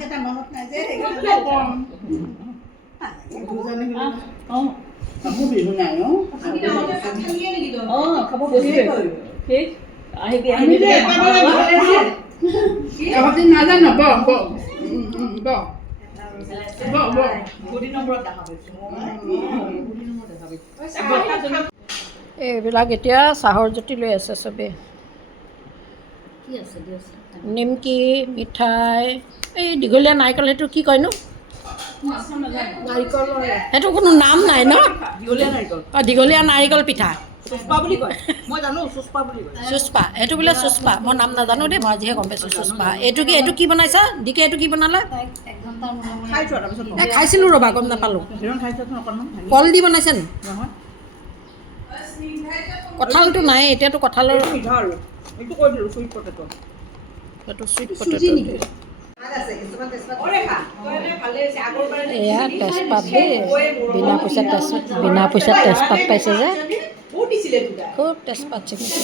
নামকেইটা মনত নাই যে কাপোৰ বিহু নাই খাব বহিলে ঠিক আহিবি আপুনি নাজানো ব এইবিলাক এতিয়া চাহৰ জুতি লৈ আছে চবেই নিমকি মিঠাই এই দীঘলীয়া নাৰিকল সেইটো কি কয়নো সেইটো কোনো নাম নাই ন দীঘলীয়া নাৰিকল পিঠা চুচপা এইটো বোলে চুচপা মই নাম নাজানো দেই মই আজিহে গম পাইছোঁ চুচপা এইটো কি বনাইছা দিকে এইটো কি বনালা খাইছিলোঁ ৰ'বা গম নাপালোঁ কল দি বনাইছে নি কঁঠালটো নাই এতিয়াতো কঁঠালৰ সেইটো চুইট পটেটো এয়া তেজপাত দেই বিনা পইচাত তেজপাত পাইছে যে খুব তেজপাত চিঙিছে